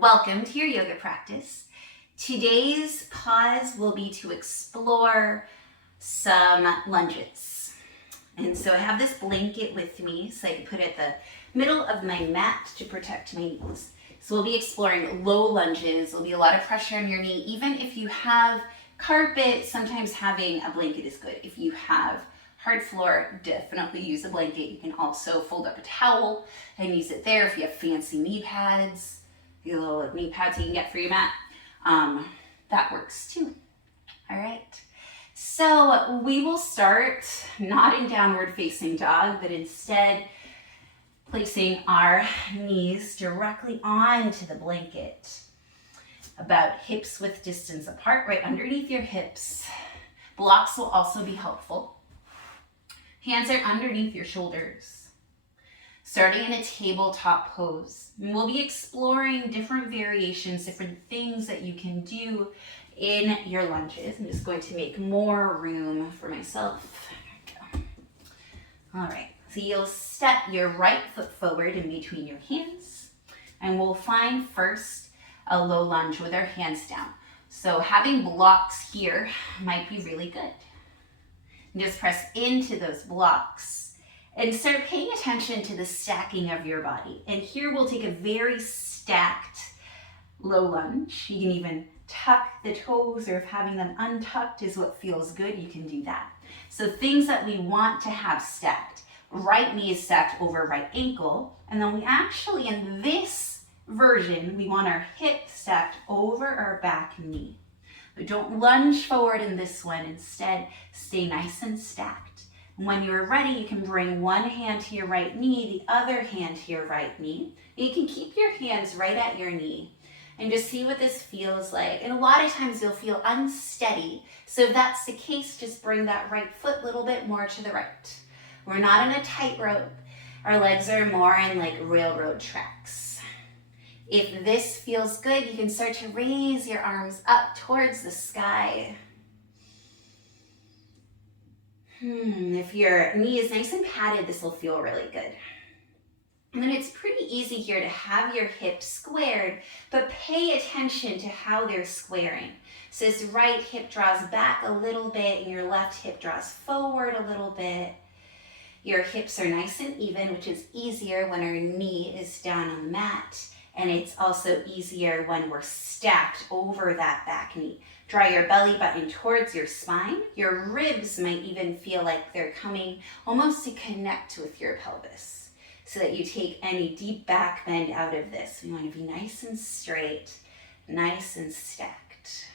welcome to your yoga practice. Today's pause will be to explore some lunges. And so I have this blanket with me so I can put it at the middle of my mat to protect my knees. So we'll be exploring low lunges. There'll be a lot of pressure on your knee. Even if you have carpet, sometimes having a blanket is good. If you have hard floor, definitely use a blanket. You can also fold up a towel and use it there. If you have fancy knee pads, the little knee pads you can get for your mat, that works too. All right. So we will start not in downward facing dog, but instead placing our knees directly onto the blanket, about hips width distance apart, right underneath your hips. Blocks will also be helpful. Hands are underneath your shoulders. Starting in a tabletop pose. And we'll be exploring different variations, different things that you can do in your lunges. I'm just going to make more room for myself. There we go. All right, so you'll step your right foot forward in between your hands, and we'll find first a low lunge with our hands down. So having blocks here might be really good. And just press into those blocks and start paying attention to the stacking of your body. And here we'll take a very stacked low lunge. You can even tuck the toes, or if having them untucked is what feels good, you can do that. So things that we want to have stacked. Right knee is stacked over right ankle. And then we actually, in this version, we want our hip stacked over our back knee. But don't lunge forward in this one. Instead, stay nice and stacked. And when you're ready, you can bring one hand to your right knee, the other hand to your right knee. And you can keep your hands right at your knee and just see what this feels like. And a lot of times you'll feel unsteady. So if that's the case, just bring that right foot a little bit more to the right. We're not in a tightrope. Our legs are more in like railroad tracks. If this feels good, you can start to raise your arms up towards the sky. If your knee is nice and padded, this will feel really good. And then it's pretty easy here to have your hips squared, but pay attention to how they're squaring. So this right hip draws back a little bit and your left hip draws forward a little bit. Your hips are nice and even, which is easier when our knee is down on the mat. And it's also easier when we're stacked over that back knee. Draw your belly button towards your spine. Your ribs might even feel like they're coming almost to connect with your pelvis, so that you take any deep back bend out of this. We want to be nice and straight, nice and stacked.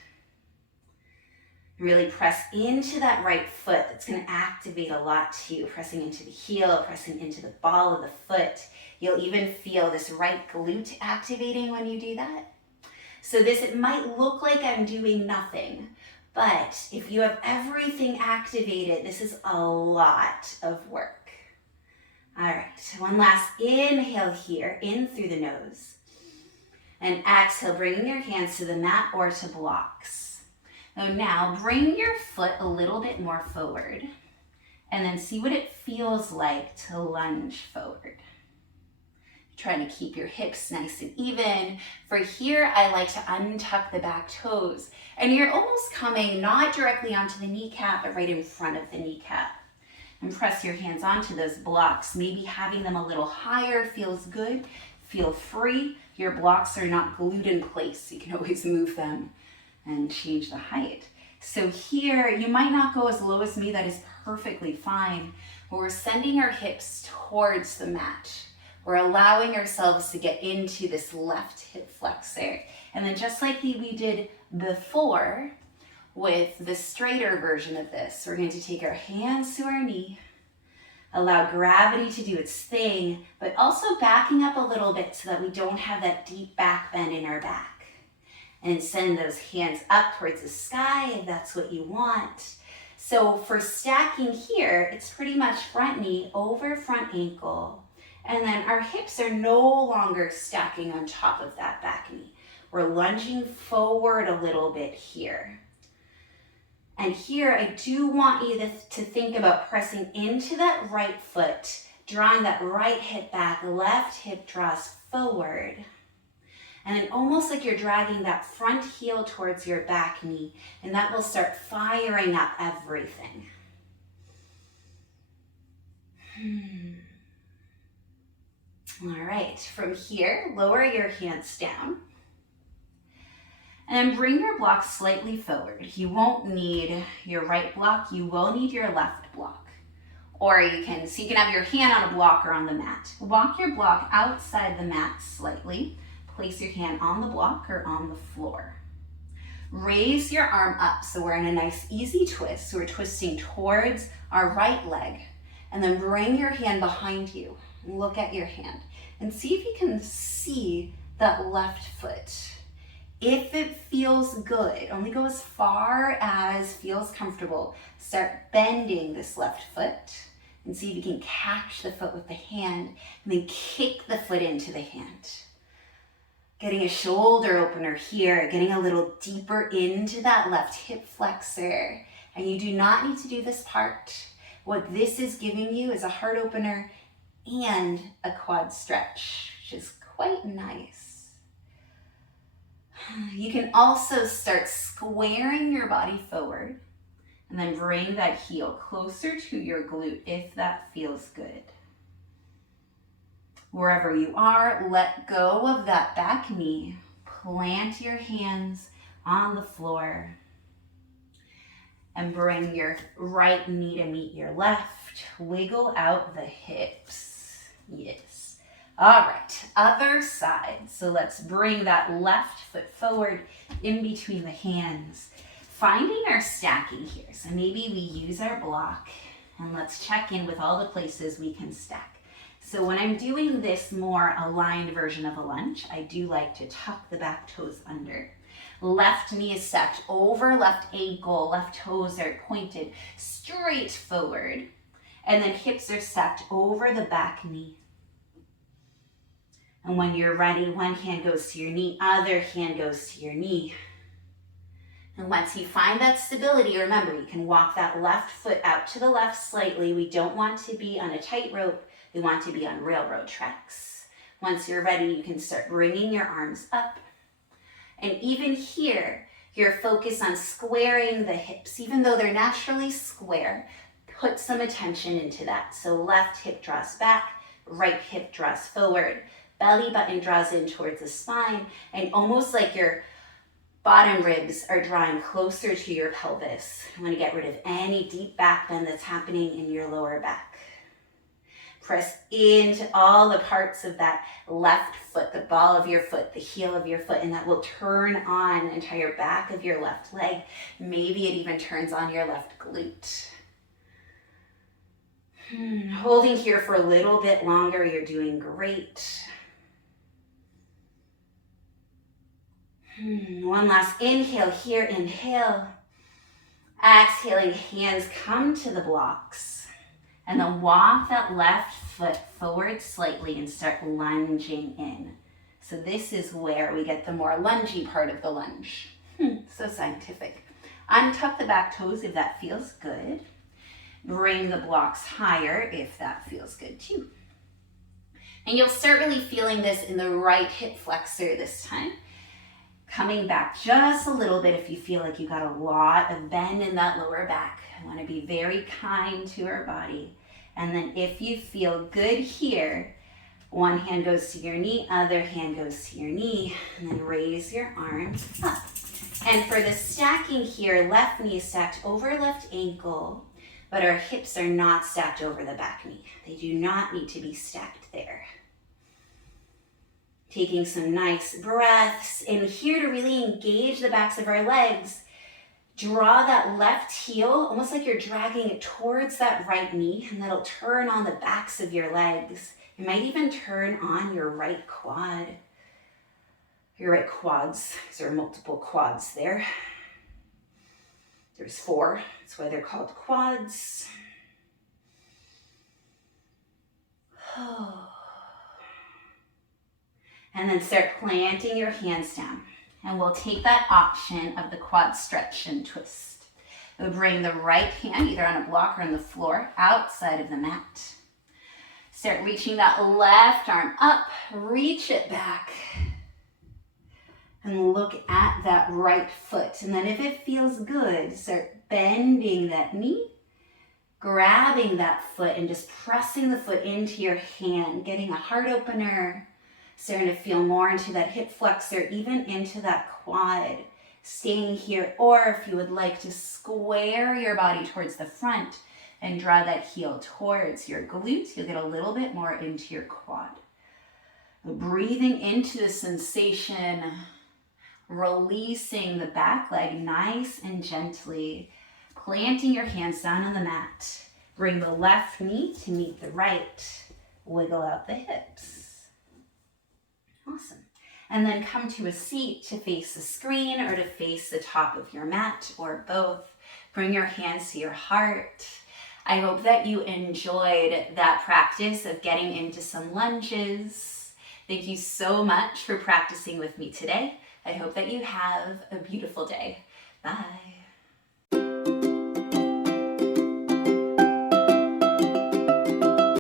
Really press into that right foot. That's going to activate a lot too. Pressing into the heel, pressing into the ball of the foot. You'll even feel this right glute activating when you do that. So it might look like I'm doing nothing, but if you have everything activated, this is a lot of work. All right, one last inhale here, in through the nose. And exhale, bringing your hands to the mat or to blocks. So now bring your foot a little bit more forward, and then see what it feels like to lunge forward. Trying to keep your hips nice and even. For here, I like to untuck the back toes. And you're almost coming not directly onto the kneecap, but right in front of the kneecap. And press your hands onto those blocks. Maybe having them a little higher feels good. Feel free. Your blocks are not glued in place. You can always move them and change the height. So here, you might not go as low as me. That is perfectly fine. But we're sending our hips towards the mat. We're allowing ourselves to get into this left hip flexor. And then just like we did before with the straighter version of this, we're going to take our hands to our knee, allow gravity to do its thing, but also backing up a little bit so that we don't have that deep back bend in our back. And send those hands up towards the sky if that's what you want. So for stacking here, it's pretty much front knee over front ankle. And then our hips are no longer stacking on top of that back knee. We're lunging forward a little bit here. And here I do want you to think about pressing into that right foot, drawing that right hip back, left hip draws forward. And then almost like you're dragging that front heel towards your back knee, and that will start firing up everything. All right, from here, lower your hands down. And then bring your block slightly forward. You won't need your right block, you will need your left block. Or you can have your hand on a block or on the mat. Walk your block outside the mat slightly. Place your hand on the block or on the floor. Raise your arm up so we're in a nice easy twist. So we're twisting towards our right leg. And then bring your hand behind you. Look at your hand. And see if you can see that left foot. If it feels good, only go as far as feels comfortable. Start bending this left foot and see if you can catch the foot with the hand and then kick the foot into the hand. Getting a shoulder opener here, getting a little deeper into that left hip flexor. And you do not need to do this part. What this is giving you is a heart opener and a quad stretch, which is quite nice. You can also start squaring your body forward and then bring that heel closer to your glute if that feels good. Wherever you are, let go of that back knee. Plant your hands on the floor and bring your right knee to meet your left. Wiggle out the hips. Yes. All right, other side. So let's bring that left foot forward in between the hands. Finding our stacking here. So maybe we use our block and let's check in with all the places we can stack. So when I'm doing this more aligned version of a lunge, I do like to tuck the back toes under. Left knee is stacked over left ankle, left toes are pointed straight forward. And then hips are stacked over the back knee. And when you're ready, one hand goes to your knee, other hand goes to your knee. And once you find that stability, remember, you can walk that left foot out to the left slightly. We don't want to be on a tightrope. We want to be on railroad tracks. Once you're ready, you can start bringing your arms up. And even here, you're focused on squaring the hips. Even though they're naturally square, put some attention into that. So left hip draws back, right hip draws forward. Belly button draws in towards the spine, and almost like your bottom ribs are drawing closer to your pelvis. You want to get rid of any deep back bend that's happening in your lower back. Press into all the parts of that left foot, the ball of your foot, the heel of your foot, and that will turn on the entire back of your left leg. Maybe it even turns on your left glute. Holding here for a little bit longer, you're doing great. One last inhale here, inhale. Exhaling, hands come to the blocks. And then walk that left foot forward slightly and start lunging in. So this is where we get the more lungy part of the lunge. So scientific. Untuck the back toes if that feels good. Bring the blocks higher if that feels good too. And you'll start really feeling this in the right hip flexor this time. Coming back just a little bit if you feel like you got a lot of bend in that lower back. I want to be very kind to our body. And then if you feel good here, one hand goes to your knee, other hand goes to your knee, and then raise your arms up. And for the stacking here, left knee is stacked over left ankle, but our hips are not stacked over the back knee. They do not need to be stacked there. Taking some nice breaths in here to really engage the backs of our legs. Draw that left heel, almost like you're dragging it towards that right knee, and that'll turn on the backs of your legs. It might even turn on your right quad. Your right quads, because there are multiple quads there. There's 4, that's why they're called quads. And then start planting your hands down. And we'll take that option of the quad stretch and twist. We'll bring the right hand either on a block or on the floor outside of the mat. Start reaching that left arm up, reach it back. And look at that right foot. And then if it feels good, start bending that knee, grabbing that foot and just pressing the foot into your hand, getting a heart opener, starting to feel more into that hip flexor, even into that quad, staying here. Or if you would like to square your body towards the front and draw that heel towards your glutes, you'll get a little bit more into your quad. Breathing into the sensation, releasing the back leg nice and gently, planting your hands down on the mat. Bring the left knee to meet the right. Wiggle out the hips. Awesome. And then come to a seat to face the screen or to face the top of your mat or both. Bring your hands to your heart. I hope that you enjoyed that practice of getting into some lunges. Thank you so much for practicing with me today. I hope that you have a beautiful day. Bye.